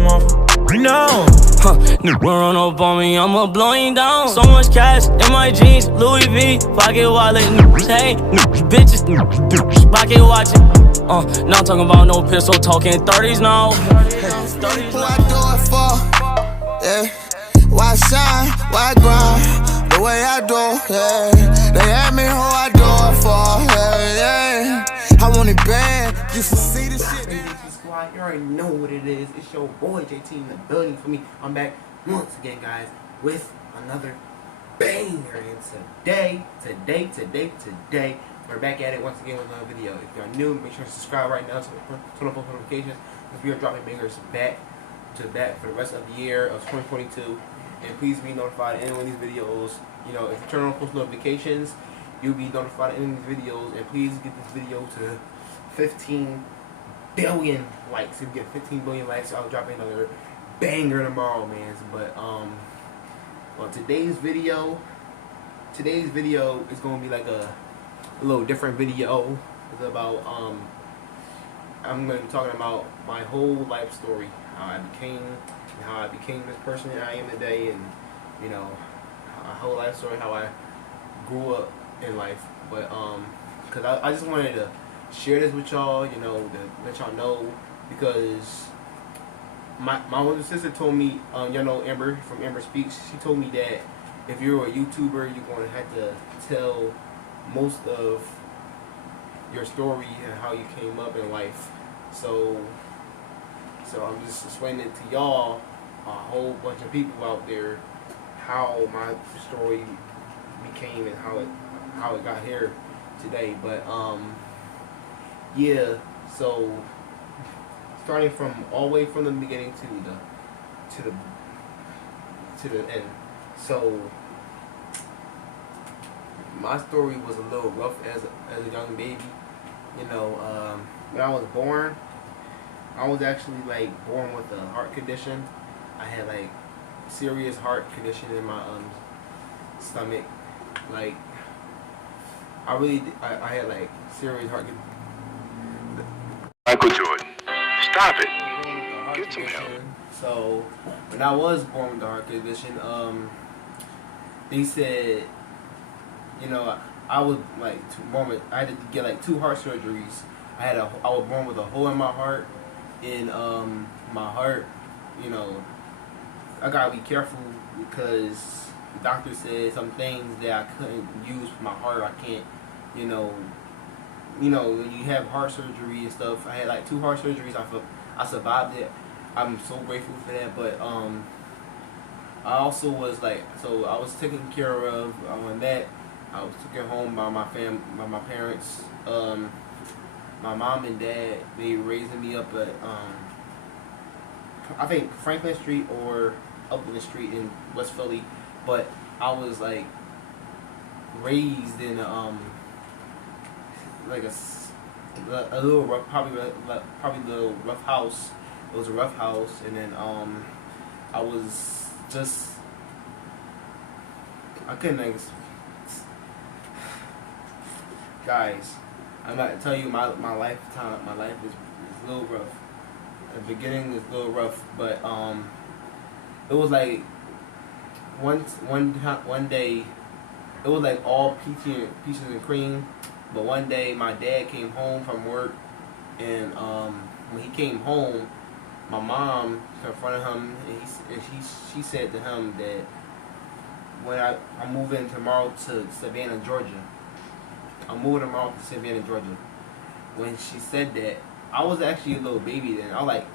No. Run up on me, I'ma blowing down. So much cash in my jeans, Louis V, pocket wallet, hey, bitches, pocket watching. Not talking about no pistol, talking 30s now. Who I do it for? Yeah. Why shine? Why grind? The way I do, yeah. They ask me who I do it for, yeah. I want it bad, just to see this shit. Squad, you already know what it is. It's your boy JT in the building for me. I'm back once again, guys, with another banger. And today, we're back at it once again with another video. If you're new, make sure to subscribe right now to turn on post notifications, because we are dropping bangers back to back for the rest of the year of 2022. And please be notified of any of these videos. You know, if you turn on post notifications, you'll be notified of any of these videos. And please get this video to 15 billion likes. If we get 15 billion likes, I'll drop another banger tomorrow, man. But well, today's video is gonna be like a little different video. It's about I'm gonna be talking about my whole life story, how I became this person that I am today, and you know, my whole life story, how I grew up in life. But because I just wanted to share this with y'all, you know, to let y'all know, because my older sister told me, y'all know Amber from Amber Speaks, she told me that if you're a YouTuber, you're going to have to tell most of your story and how you came up in life. So I'm just explaining it to y'all, a whole bunch of people out there, how my story became and how it got here today. But yeah, so starting from all the way from the beginning to the end. So my story was a little rough as a young baby. You know, when I was born, I was actually like born with a heart condition. I had like serious heart condition in my stomach. Like I had like serious heart condition. Michael Jordan, stop it. Get some help. So when I was born with the heart condition, they said, you know, I was like I had to get like 2 heart surgeries. I was born with a hole in my heart, and my heart, you know, I gotta be careful because the doctor said some things that I couldn't use for my heart. I can't, you know, when you have heart surgery and stuff. I had like 2 heart surgeries. I survived it. I'm so grateful for that. But I also was like, so I was taken care of on that. I was taken home by my parents. My mom and dad, they raised me up at I think Franklin Street or Upland Street in West Philly. But I was like raised in like a little rough, probably a little rough house. It was a rough house, and then I was just, I couldn't guys, I'm not telling you my lifetime. My life is a little rough. The beginning is a little rough, but it was like one day, it was like all peaches and cream. But one day my dad came home from work, and when he came home, my mom confronted him, and she said to him that when I'm moving tomorrow to Savannah, Georgia. I'm moving tomorrow to Savannah, Georgia. When she said that, I was actually a little baby then. I was like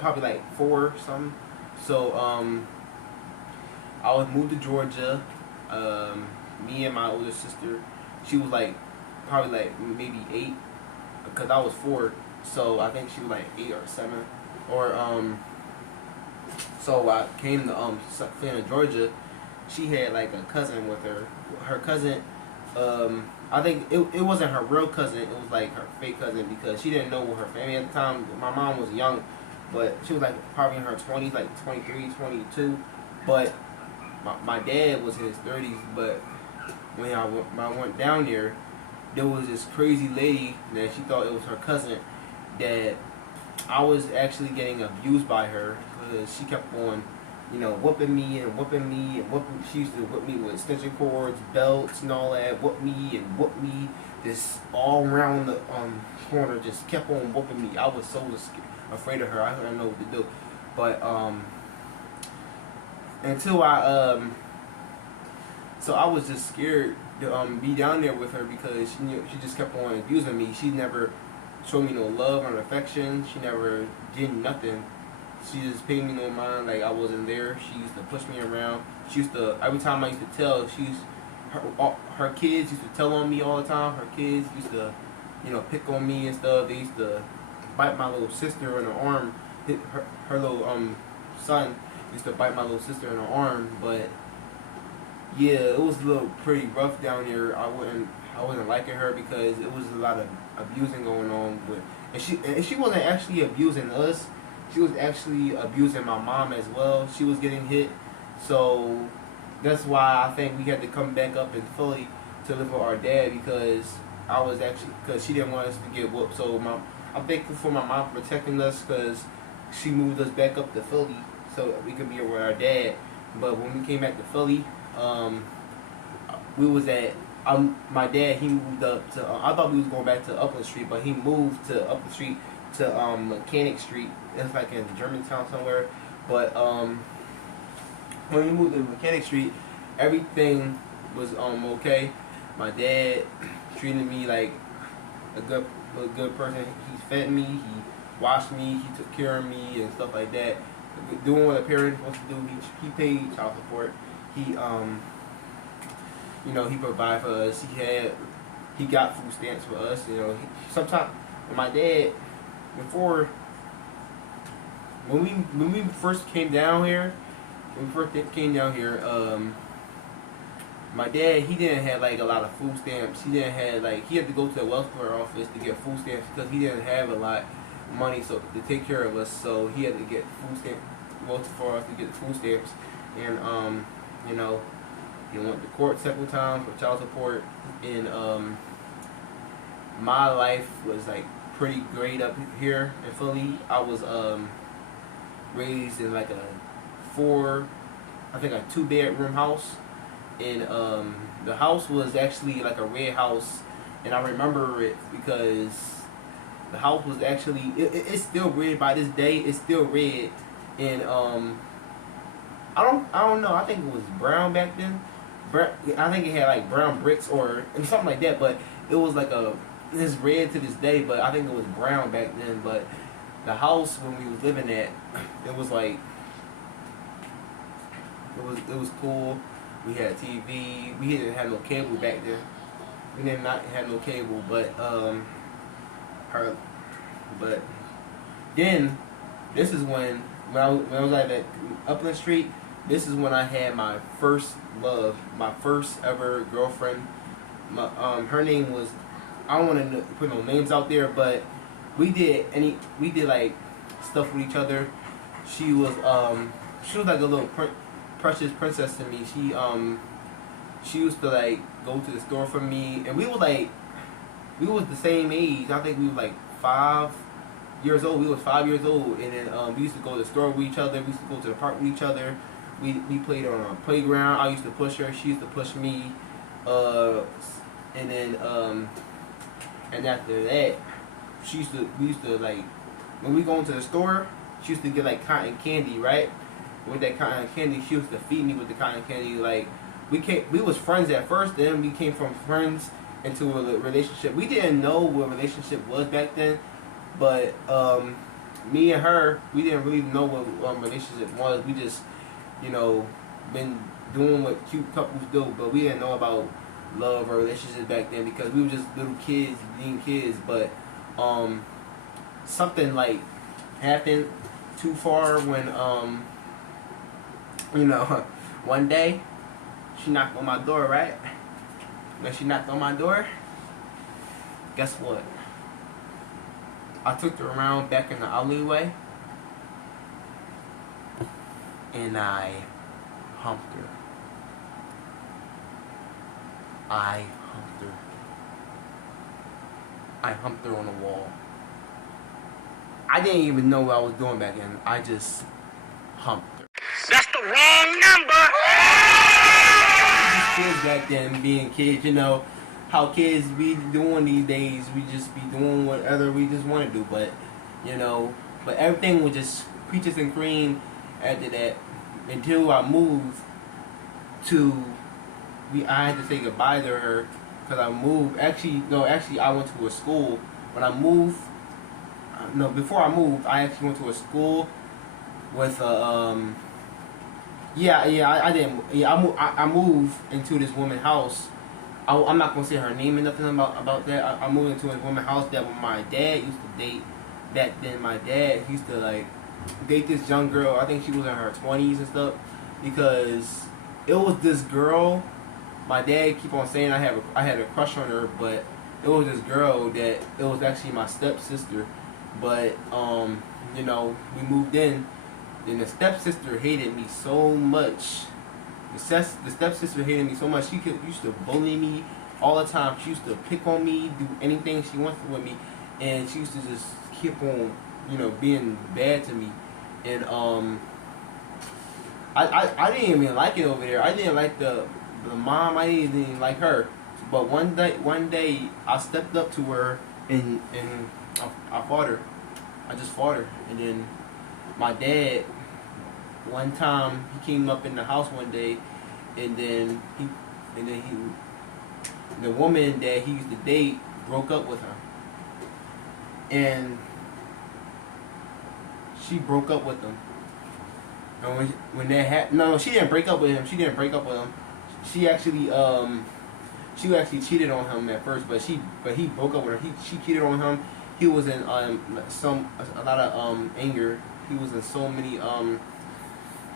probably like 4 or something. So I was moved to Georgia. Me and my older sister, she was like probably like maybe 8, because I was 4. So I think she was like 8 or 7. Or so I came to Savannah, Georgia. She had like a cousin with her. Her cousin, I think it wasn't her real cousin. It was like her fake cousin, because she didn't know her family at the time. My mom was young, but she was like probably in her 20s, like 23, 22. But my dad was in his 30s. But when I went down there was this crazy lady that she thought it was her cousin that I was actually getting abused by her because she kept on, you know, whooping me and whooping me and whooping. She used to whip me with extension cords, belts, and all that. Whoop me and whoop me, just all around the corner. Just kept on whooping me. I was so afraid of her. I didn't know what to do, but until so I was just scared to be down there with her because she just kept on abusing me. She never showed me no love or affection. She never did nothing. She just paid me no mind, like I wasn't there. She used to push me around. She used to, every time I used to tell, her kids used to tell on me all the time. Her kids used to, you know, pick on me and stuff. They used to bite my little sister in her arm. Her little son used to bite my little sister in her arm. But yeah, it was a little pretty rough down there. I wasn't liking her because it was a lot of abusing going on with, and she wasn't actually abusing us. She was actually abusing my mom as well. She was getting hit, so that's why I think we had to come back up in Philly to live with our dad because she didn't want us to get whooped. So I'm thankful for my mom protecting us because she moved us back up to Philly so we could be with our dad. But when we came back to Philly, we was at my dad. He moved up to. I thought we was going back to Upland Street, but he moved to up the street to Mechanic Street. It's like in Germantown somewhere. But when we moved to Mechanic Street, everything was okay. My dad treated me like a good person. He fed me, he washed me, he took care of me and stuff like that. Doing what a parent is supposed to do. He paid child support. He you know, he provided for us. He got food stamps for us. You know, sometimes my dad, before when we first came down here, my dad, he didn't have like a lot of food stamps. He didn't have like, he had to go to the welfare office to get food stamps because he didn't have a lot of money to take care of us. So he had to get food stamps, welfare office to get food stamps, and you know, he went to court several times for child support. And my life was like pretty great up here in Philly. I was raised in like a 2-bedroom house, and the house was actually like a red house, and I remember it because the house was actually it's still red by this day. It's still red, and I don't know. I think it was brown back then. I think it had like brown bricks or something like that, but it was like it's red to this day, but I think it was brown back then. But the house when we was living at, it was like it was cool. We had TV. We didn't have no cable back then. We did not have no cable, but then this is when I was like at Upland Street. This is when I had my first love, my first ever girlfriend. Her name was, I don't want to put no names out there, but we did like stuff with each other. She was like a little precious princess to me. She used to like go to the store for me, and we was the same age. I think we were like 5 years old. We was 5 years old, and then we used to go to the store with each other. We used to go to the park with each other. We played on a playground. I used to push her. She used to push me. And then and after that, we used to like, when we go into the store, she used to get like cotton candy, right? With that cotton candy, she used to feed me with the cotton candy. Like we was friends at first, then we came from friends into a relationship. We didn't know what a relationship was back then, but me and her, we didn't really know what relationship was. We just, you know, been doing what cute couples do, but we didn't know about love or relationships back then because we were just little kids being kids. But something like happened too far when you know, one day she knocked on my door, right? When she knocked on my door, guess what? I took her around back in the alleyway and I humped her. I humped her on the wall. I didn't even know what I was doing back then. I just humped her. That's the wrong number. Kids back then, being kids, you know how kids be doing these days. We just be doing whatever we just want to do, but you know, but everything was just peaches and cream after that until I moved to. I had to say goodbye to her because I moved. Actually, I went to a school when I moved. No, before I moved, I actually went to a school with a I moved into this woman's house. I'm not gonna say her name and nothing about that. I moved into a woman's house that my dad used to date. Back then, my dad used to like date this young girl. I think she was in her 20s and stuff, because it was this girl. My dad keep on saying I had a crush on her, but it was this girl that it was actually my stepsister. But you know, we moved in, and the stepsister hated me so much. The stepsister hated me so much. She used to bully me all the time. She used to pick on me, do anything she wanted with me, and she used to just keep on, you know, being bad to me. And I didn't even like it over there. I didn't like the mom. I didn't even like her. But one day I stepped up to her and I fought her. I just fought her. And then my dad, one time he came up in the house one day, and then the woman that he used to date broke up with her. And she broke up with him. And when that happened, no, she didn't break up with him. She actually cheated on him at first, but he broke up with her. She cheated on him. He was in a lot of anger. He was in so many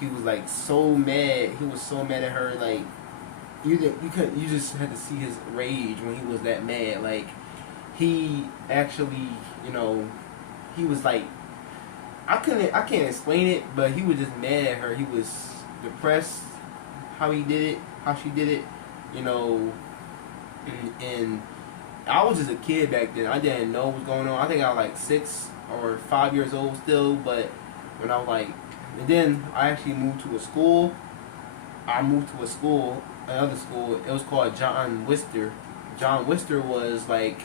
he was like so mad. He was so mad at her. Like you just had to see his rage when he was that mad. Like he actually, you know, he was like, I can't explain it, but he was just mad at her. He was depressed how she did it, you know, and I was just a kid back then. I didn't know what was going on. I think I was like 6 or 5 years old still, but when I was like, and then I actually moved to a school. Another school. It was called John Wister. John Wister was like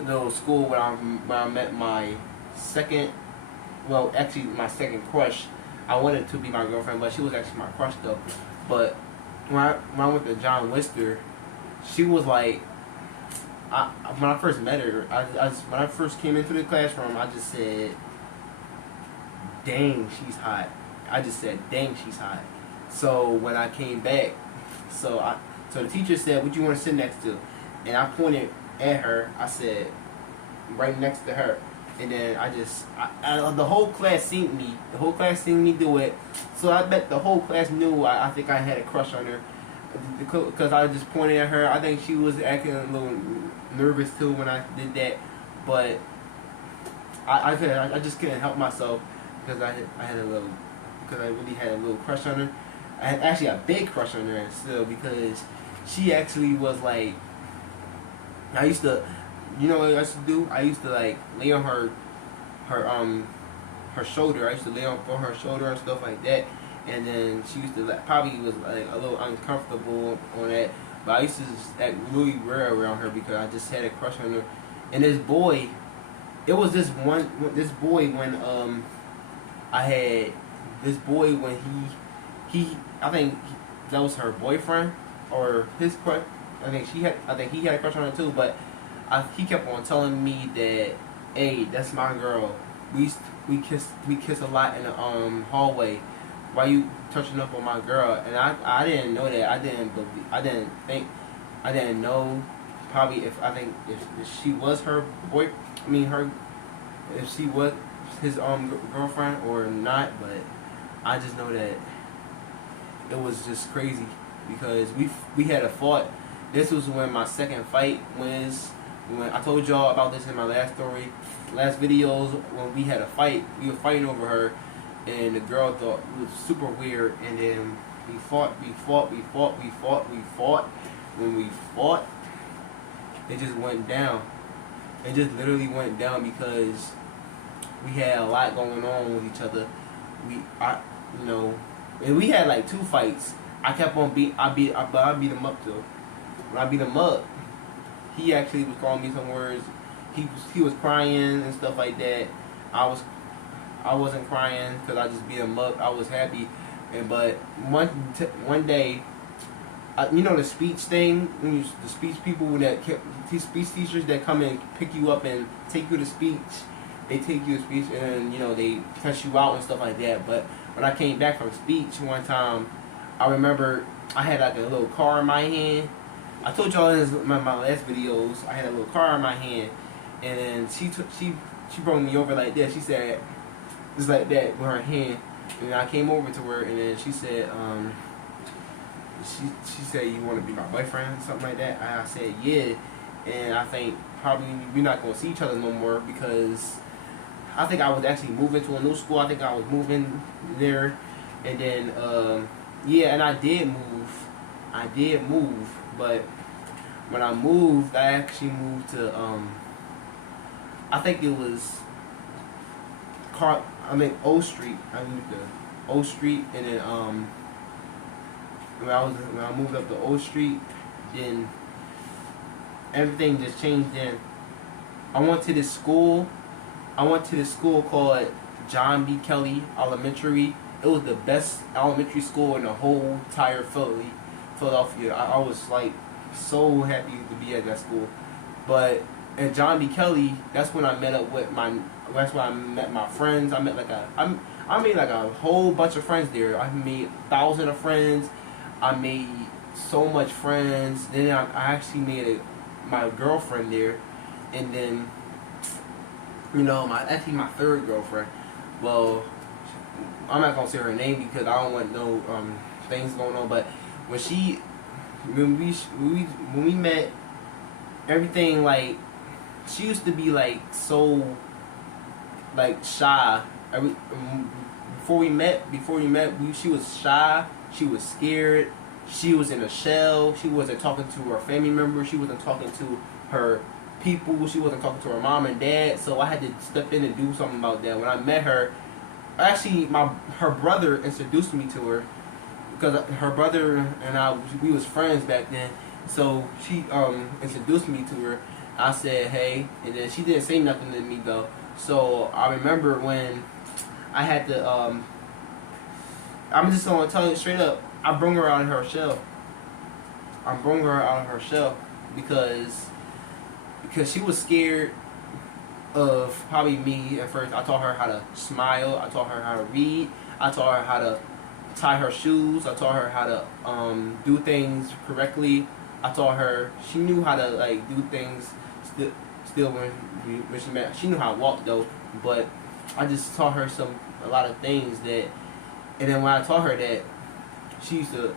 a little school where I met my second crush. I wanted to be my girlfriend, but she was actually my crush though. But when I went to John Wister, she was like, when I first met her, when I first came into the classroom, I just said, "Dang, she's hot." I just said, "Dang, she's hot." So when I came back, so the teacher said, "What do you want to sit next to?" And I pointed at her. I said, "Right next to her." And then the whole class seen me. The whole class seen me do it. So I bet the whole class knew I think I had a crush on her, because I just pointed at her. I think she was acting a little nervous too when I did that, but I just couldn't help myself because I really had a little crush on her. I had actually a big crush on her still, because she actually was like, I used to, you know what I used to do? I used to like lay on her shoulder. I used to lay on her shoulder and stuff like that. And then she used to probably was like a little uncomfortable on that. But I used to just act really rare around her because I just had a crush on her. And this boy, it was this boy when I think that was her boyfriend or his crush. I think he had a crush on her too. But he kept on telling me that, "Hey, that's my girl. We kiss a lot in the hallway. Why you touching up on my girl?" And I didn't know that. I didn't know probably if she was her if she was his girlfriend or not. But I just know that it was just crazy because we had a fight. This was when my second fight was. When I told y'all about this in my last videos, when we had a fight, we were fighting over her, and the girl thought it was super weird, and then we fought. When we fought, it just went down. It just literally went down because we had a lot going on with each other. And we had like 2 fights. I kept on I beat him up though. When I beat him up, he actually was calling me some words. He was crying and stuff like that. I wasn't crying because I just beat him up. I was happy, but one day, the speech thing. The speech people these speech teachers that come and pick you up and take you to speech. They take you to speech and they test you out and stuff like that. But when I came back from speech one time, I remember I had like a little car in my hand. I told y'all in my last videos I had a little car in my hand, and then she brought me over like that. She said just like that with her hand, and I came over to her, and then she said she said, you want to be my boyfriend, something like that. I said yeah, and I think probably we're not gonna see each other no more because I think I was actually moving to a new school. I think I was moving there, and then yeah, and I did move, but when I moved, I actually moved to I think it was O Street. I moved to O Street, and then when I moved up to O Street, then everything just changed. Then I went to this school called John B. Kelly Elementary. It was the best elementary school in the whole entire Philadelphia. I was like so happy to be at that school. But at John B. Kelly, that's when I met up with that's when I met my friends. I made like a whole bunch of friends there. I made 1,000 of friends. I made so much friends. Then I actually made my girlfriend there, and then my third girlfriend. Well, I'm not gonna say her name because I don't want no things going on. But when we met, everything like she used to be like so like shy. Before we met, she was shy. She was scared. She was in a shell. She wasn't talking to her family members. She wasn't talking to her people. She wasn't talking to her mom and dad. So I had to step in and do something about that. When I met her, actually her brother introduced me to her because her brother and we was friends back then. So she introduced me to her. I said hey, and then she didn't say nothing to me though. So I remember when I had to I'm just gonna tell you straight up, I brought her out of her shell because she was scared of probably me at first. I taught her how to smile. I taught her how to read. I taught her how to tie her shoes. I taught her how to do things correctly. I taught her, she knew how to like do things still when she met. She knew how to walk though, but I just taught her a lot of things that. And then when I taught her that, she used to,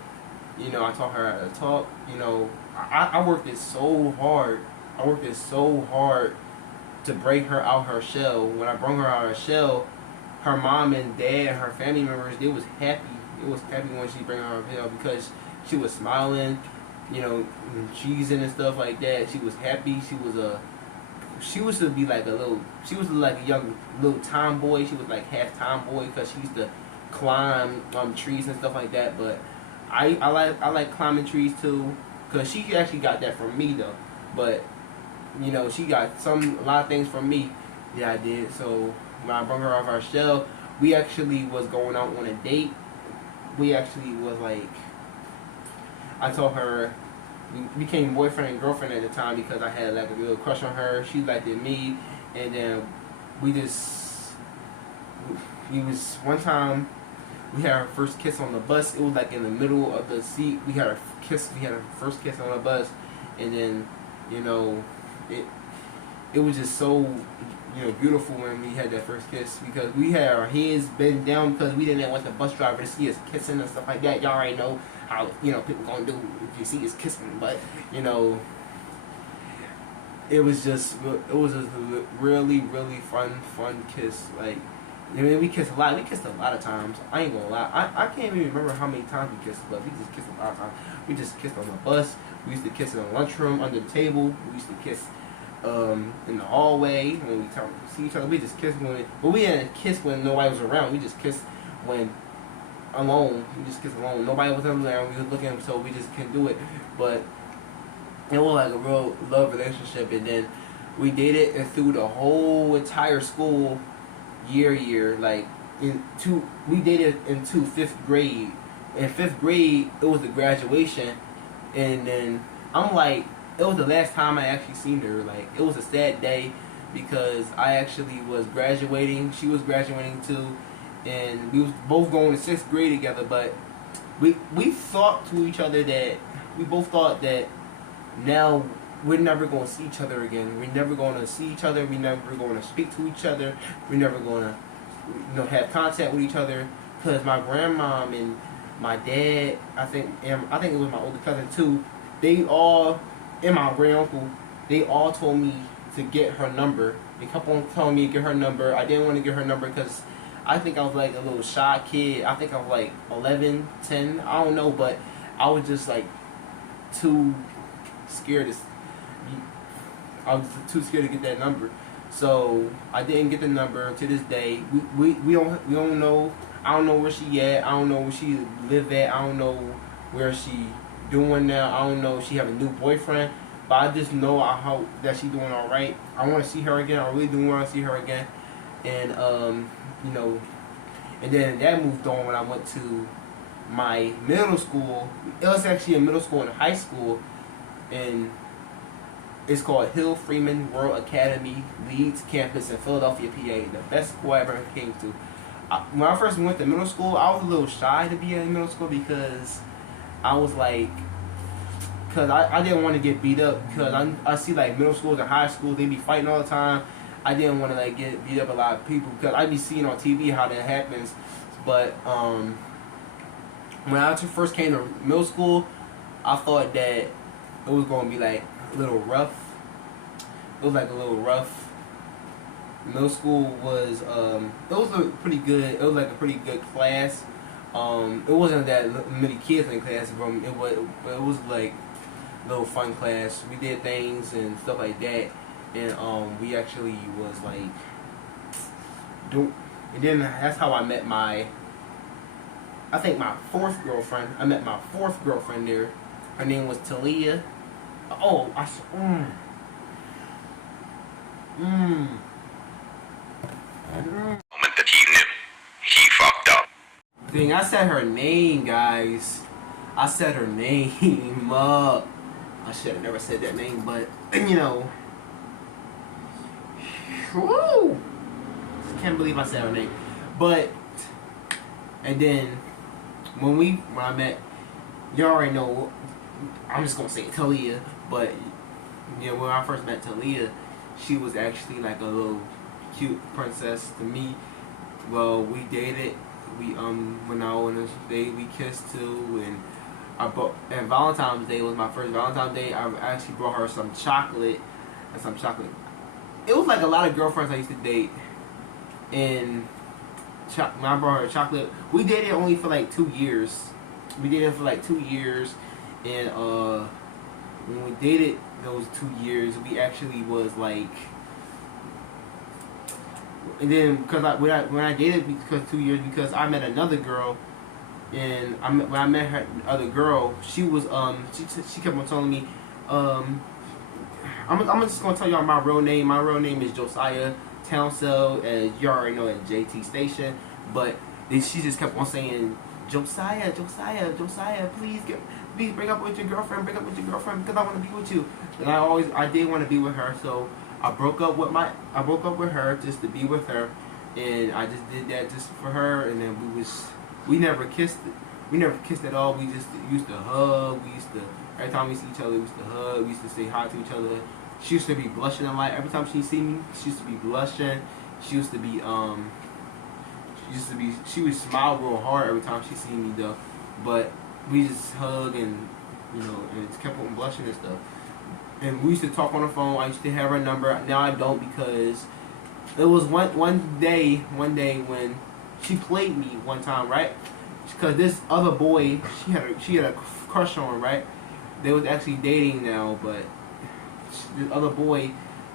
I taught her how to talk. I worked it so hard. To break her out her shell. When I brought her out her shell, her mom and dad and her family members, they was happy. It was happy when she bring her out her shell because she was smiling, cheesing and stuff like that. She was happy. She was to be like a young little tomboy. She was like half tomboy because she used to climb trees and stuff like that. But I like climbing trees too because she actually got that from me though. But she got a lot of things from me that I did. So when I brought her off our shell, we actually was going out on a date. We actually was like, I told her, we became boyfriend and girlfriend at the time because I had like a real crush on her. She liked me, and then one time we had our first kiss on the bus. It was like in the middle of the seat. We had our first kiss on the bus, and then it was just so beautiful when we had that first kiss because we had our heads bent down because we didn't want the bus driver to see us kissing and stuff like that. Y'all already know how people gonna do if you see us kissing, but it was a really fun kiss. Like we kissed a lot. We kissed a lot of times. I ain't gonna lie. I can't even remember how many times we kissed, but we just kissed a lot of times. We just kissed on the bus. We used to kiss in the lunchroom under the table. We used to kiss in the hallway when we see each other. We just kissed we didn't kiss when nobody was around. We just kissed when alone. We just kissed alone. Nobody was around. We was looking, so we just couldn't do it. But it was like a real love relationship, and then we dated and through the whole entire school year like we dated into 5th grade. In 5th grade it was the graduation, and then I'm like, it was the last time I actually seen her. Like, it was a sad day because I actually was graduating, she was graduating too, and we was both going to 6th grade together. But we thought to each other that we both thought that now we're never going to see each other again. We're never going to see each other. We're never going to speak to each other. We're never going to, have contact with each other, because my grandmom and my dad, I think it was my older cousin too. They all, and my grand uncle, they all told me to get her number. They kept on telling me to get her number. I didn't want to get her number because I think I was like a little shy kid. I think I was like 11, 10, I don't know, but I was just like too scared to. I was too scared to get that number, so I didn't get the number. To this day, we don't know. I don't know where she at. I don't know where she live at. I don't know where she doing now. I don't know if she have a new boyfriend, but I just know I hope that she doing all right. I want to see her again. I really do want to see her again, and and then that moved on when I went to my middle school. It was actually a middle school and a high school, and it's called Hill Freeman World Academy Leeds campus in Philadelphia, PA. The best school I ever came to. When I first went to middle school, I was a little shy to be in middle school because I was like, I didn't want to get beat up, because I see like middle schools and high schools, they be fighting all the time. I didn't want to like get beat up a lot of people, because I be seeing on TV how that happens. But when I first came to middle school, I thought that it was going to be like a little rough. It was like a little rough. Middle school was it was a pretty good. It was like a pretty good class. It wasn't that many kids in the class. It was like a little fun class. We did things and stuff like that, and we actually was like and then that's how I met my 4th girlfriend. I met my 4th girlfriend there. Her name was Talia. Oh, Moment that he knew he fucked up. Dang, I said her name, guys. I said her name up. I should have never said that name, but woo! Can't believe I said her name. But and then when I met, you already know. I'm just gonna say Talia, but when I first met Talia, she was actually like a little cute princess to me. Well, we dated. We went out on a date. We kissed too, and Valentine's Day was my first Valentine's Day. I actually brought her some chocolate. It was like a lot of girlfriends I used to date, and when I brought her chocolate, we dated only for like 2 years. We dated for like 2 years, and when we dated those 2 years, we actually was like. And then, when I dated because 2 years, because I met another girl, and when I met her other girl, she was she kept on telling me, I'm just gonna tell y'all my real name. My real name is Josiah Townsell, as you already know, at JT Station. But she just kept on saying, Josiah, please break up with your girlfriend, because I want to be with you. And I did want to be with her, so I broke up with her just to be with her, and I just did that just for her. And then we never kissed at all. We just used to hug. Every time we see each other, we used to hug. We used to say hi to each other. She used to be blushing a lot. Every time she see me, she used to be blushing. She would smile real hard every time she see me though. But we just hug and and it kept on blushing and stuff. And we used to talk on the phone. I used to have her number. Now I don't, because it was one day when she played me one time, right? Because this other boy, she had a crush on, right? They was actually dating now, but this other boy,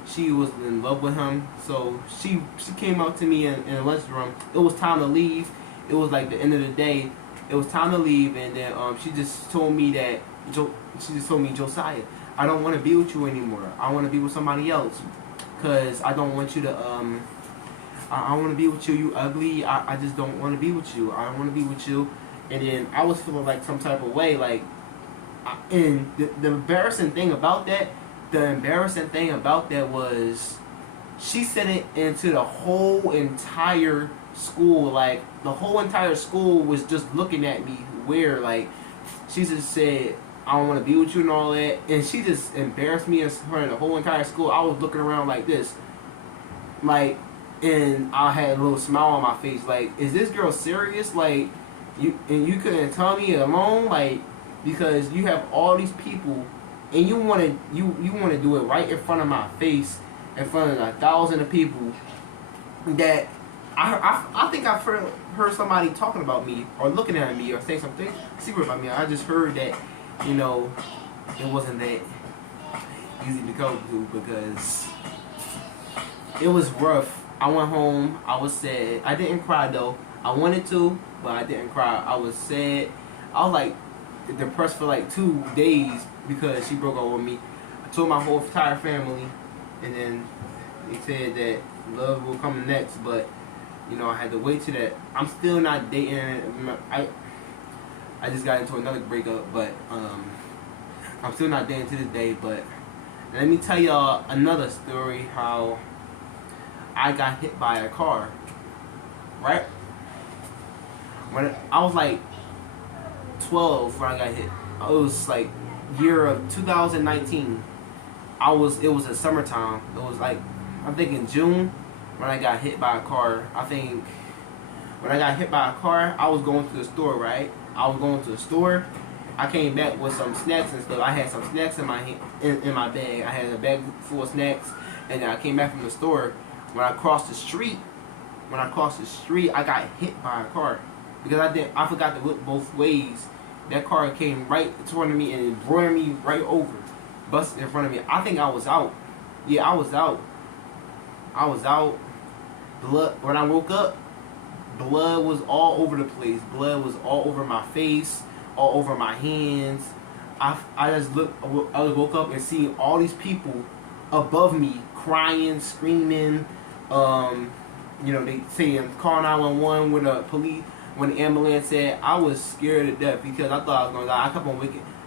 she was in love with him. So she came up to me in the lunchroom. It was time to leave. It was like the end of the day. It was time to leave, and then she just told me that Josiah, I don't want to be with you anymore. I want to be with somebody else, cause I don't want you to I want to be with you. You ugly. I just don't want to be with you. I don't want to be with you. And then I was feeling like some type of way, like. And the embarrassing thing about that, was, she said it into the whole entire school. Like the whole entire school was just looking at me weird. Like she just said, I don't want to be with you and all that, and she just embarrassed me in front of the whole entire school. I was looking around like this, like, and I had a little smile on my face. Like, is this girl serious? Like, you couldn't tell me alone, like. Because you have all these people, and you want to do it right in front of my face, in front of 1,000 of people. That I think I've heard somebody talking about me or looking at me or saying something secret about me. I just heard that, it wasn't that easy to go through, because it was rough. I went home. I was sad. I didn't cry though. I wanted to, but I didn't cry. I was sad. I was like depressed for like 2 days because she broke up with me. I told my whole entire family, and then they said that love will come next, but I had to wait till that. I'm still not dating. I just got into another breakup, but I'm still not dating to this day. But let me tell y'all another story how I got hit by a car. Right when I was like 12 when I got hit. It was like year of 2019. It was a summertime. It was like, I'm thinking June when I got hit by a car. I think when I got hit by a car, I was going to the store, right? I was going to the store. I came back with some snacks and stuff. I had some snacks in my my bag. I had a bag full of snacks, and then I came back from the store. When I crossed the street, I got hit by a car. Because I forgot to look both ways. That car came right in front of me and it brought me right over, busted in front of me. I think I was out. Yeah, I was out. Blood. When I woke up, blood was all over the place. Blood was all over my face, all over my hands. I just woke up and see all these people above me crying, screaming. They saying call 911 when the police. When the ambulance said, I was scared to death because I thought I was gonna die.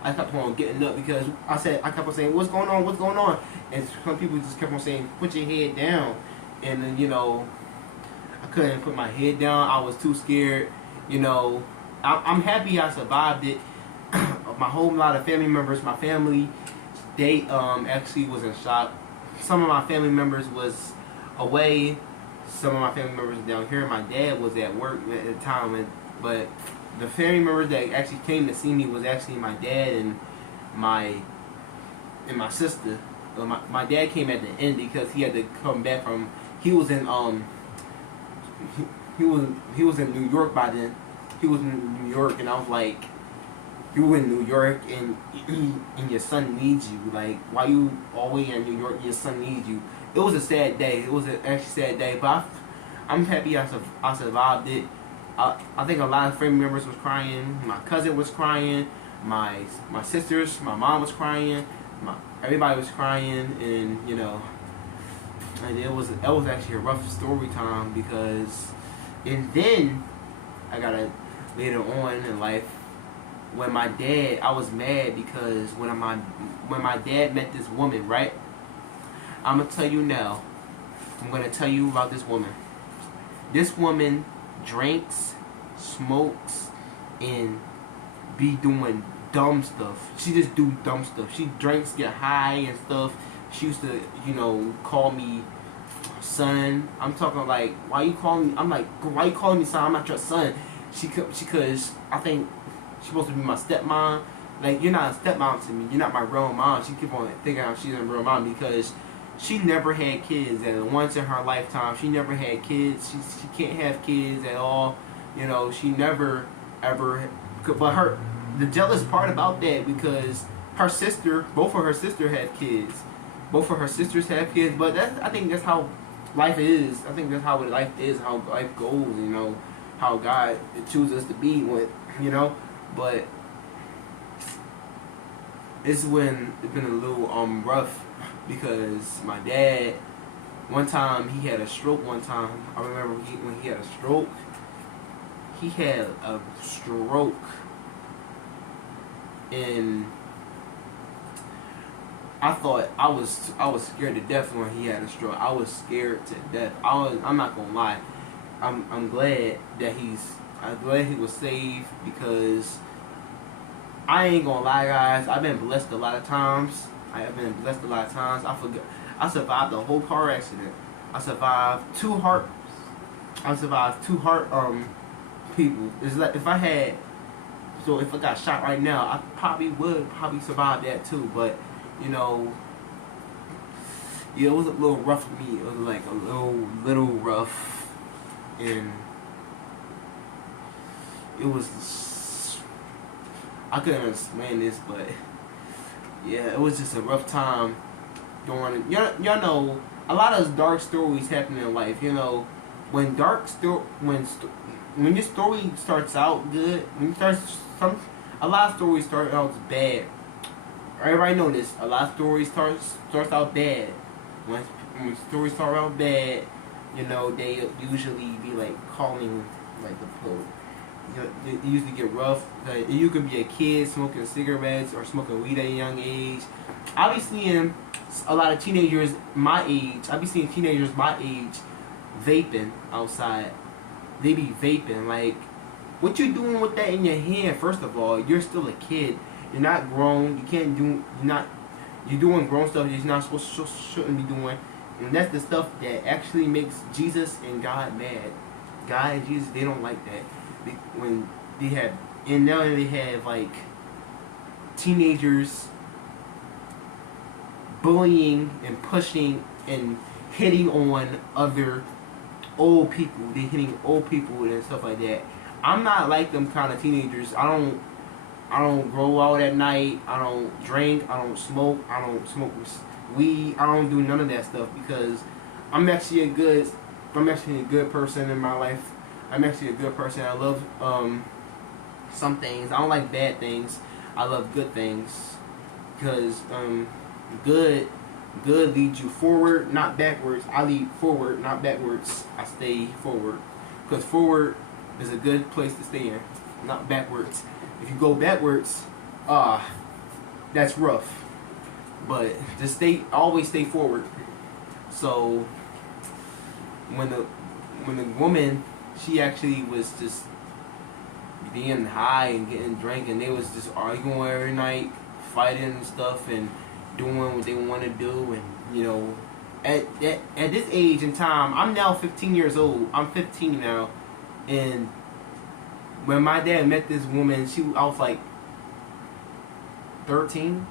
I kept on getting up because I kept on saying, what's going on? What's going on? And some people just kept on saying, put your head down. And then I couldn't put my head down. I was too scared. I'm happy I survived it. My whole lot of family members, my family, they actually was in shock. Some of my family members was away. Some of my family members down here. My dad was at work at the time, but the family members that actually came to see me was actually my dad and my sister. My dad came at the end because he had to come back from. He was in he was in New York by then. He was in New York, and I was like, you in New York and your son needs you. Like, why you always in New York? Your son needs you. It was a sad day. It was an actually sad day, but I'm happy I survived it. I think a lot of family members was crying. My cousin was crying. My sisters, my mom was crying. Everybody was crying, and and it was actually a rough story time and then I got later on in life. When my dad, I was mad because when my dad met this woman, right? I'm gonna tell you now. I'm gonna tell you about this woman. This woman drinks, smokes, and be doing dumb stuff. She just do dumb stuff. She drinks, get high and stuff. She used to, call me son. I'm talking like, why you calling me? I'm like, why you calling me son? I'm not your son. Cause I think she's supposed to be my stepmom. Like, you're not a stepmom to me. You're not my real mom. She keep on thinking she's a real mom because she never had kids, and once in her lifetime, she never had kids. She can't have kids at all. She never ever. But the jealous part about that, because her sister, both of her sister had kids, both of her sisters have kids, but I think that's how life is. I think that's how life is, how life goes, you know, how God chooses us to be with, you know. But it's been a little rough because my dad, one time he had a stroke. One time I remember when he had a stroke. He had a stroke, and I thought I was scared to death when he had a stroke. I was scared to death. I'm not gonna lie. I'm glad that he was saved, because I ain't gonna lie, guys. I've been blessed a lot of times. I survived a whole car accident. I survived two heart people. It's like if I got shot right now, I probably survive that too. But you know, yeah, it was a little rough for me. It was like a little rough, and it was, I couldn't explain this, but yeah, it was just a rough time going. Y'all know a lot of dark stories happen in life. You know, when your story starts out good, a lot of stories start out bad. Everybody know this. A lot of stories starts out bad. When stories start out bad, you know, they usually be like calling like the police. You usually get rough. Like, you could be a kid smoking cigarettes or smoking weed at a young age. I be seeing a lot of teenagers my age. Vaping outside. They be vaping. Like, what you doing with that in your hand? First of all, you're still a kid. You're not grown. You can't do. You're doing grown stuff that you're not shouldn't be doing. And that's the stuff that actually makes Jesus and God mad. God and Jesus, they don't like that. When they have, and now they have like teenagers bullying and pushing and hitting on other old people. They're hitting old people and stuff like that. I'm not like them kind of teenagers. I don't go out at night. I don't drink. I don't smoke. I don't smoke weed. I don't do none of that stuff because I'm actually a good person in my life. I'm actually a good person. I love some things. I don't like bad things. I love good things because good leads you forward, not backwards. I lead forward, not backwards. I stay forward because forward is a good place to stay in, not backwards. If you go backwards, that's rough. But just always stay forward. So when the woman, she actually was just being high and getting drunk, and they was just arguing every night, fighting and stuff, and doing what they want to do. And you know, at this age and time, I'm now 15 years old. I'm 15 now, and when my dad met this woman, I was like 13,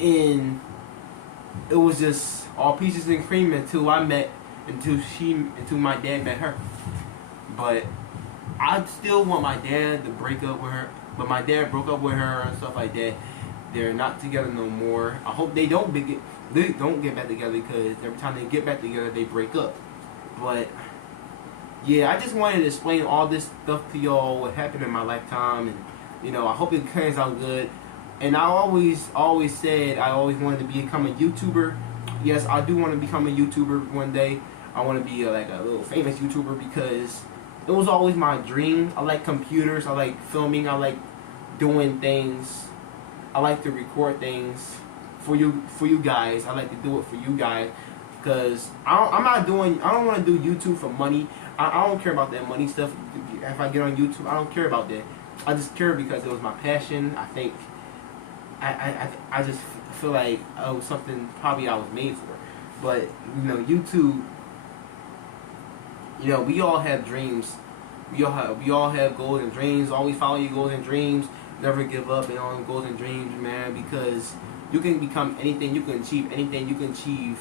and it was just all peaches and cream until my dad met her. But I still want my dad to break up with her, but my dad broke up with her and stuff like that. They're not together no more. I hope they don't get back together, because every time they get back together, they break up. But yeah, I just wanted to explain all this stuff to y'all, what happened in my lifetime, and you know, I hope it turns out good. And I always said I always wanted to become a YouTuber. Yes, I do want to become a YouTuber one day. I want to be like a little famous YouTuber because it was always my dream. I like computers. I like filming. I like doing things. I like to record things for you guys. I like to do it for you guys because I don't want to do YouTube for money. I don't care about that money stuff. If I get on YouTube, I don't care about that. I just care because it was my passion. I think I just feel like it was something probably I was made for. But you know, YouTube. You know, we all have dreams. We all have goals and dreams. Always follow your goals and dreams. Never give up on your goals and dreams, man. Because you can become anything. You can achieve anything. You can achieve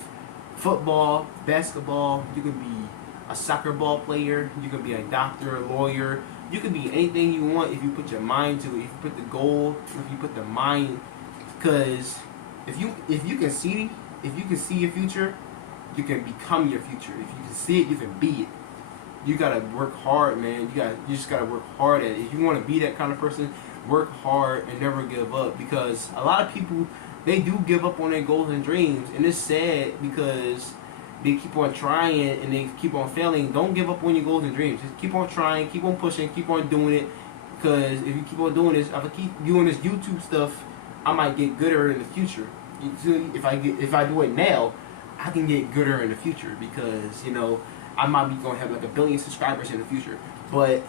football, basketball. You can be a soccer ball player. You can be a doctor, a lawyer. You can be anything you want if you put your mind to it. If you put the goal. If you put the mind. Because if you can see if you can see your future, you can become your future. If you can see it, you can be it. You gotta work hard, man. You just gotta work hard at it. If you want to be that kind of person, work hard and never give up. Because a lot of people, they do give up on their goals and dreams, and it's sad because they keep on trying and they keep on failing. Don't give up on your goals and dreams. Just keep on trying, keep on pushing, keep on doing it. Because if you keep on doing this, if I keep doing this YouTube stuff, I might get gooder in the future. If I do it now, I can get gooder in the future because, you know, I might be going to have like 1 billion subscribers in the future. But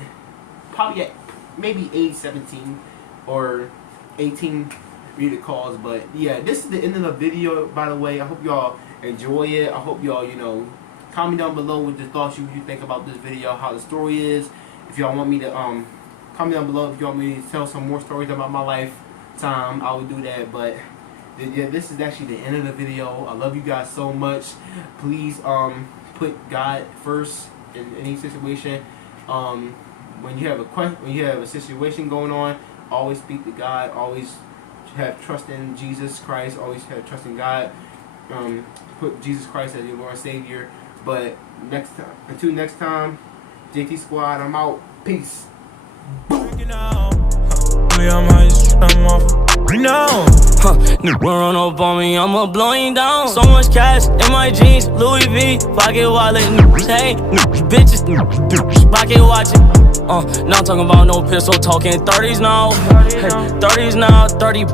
probably at maybe age 17 or 18, read the calls. But yeah, this is the end of the video, by the way. I hope y'all enjoy it. I hope y'all, you know, comment down below with the thoughts you think about this video, how the story is. If y'all want me to, comment down below if you want me to tell some more stories about my lifetime, I will do that. But yeah, this is actually the end of the video. I love you guys so much. Please put God first in any situation. When you have a situation going on, always speak to God. Always have trust in Jesus Christ. Always have trust in God. Put Jesus Christ as your Lord and Savior. But until next time, JT Squad, I'm out. Peace. Run up on me, I'ma blow you down. So much cash in my jeans, Louis V, pocket wallet, hey, bitches, pocket watching. Not talking about no pistol, talking 30s now, hey, 30s now, 30.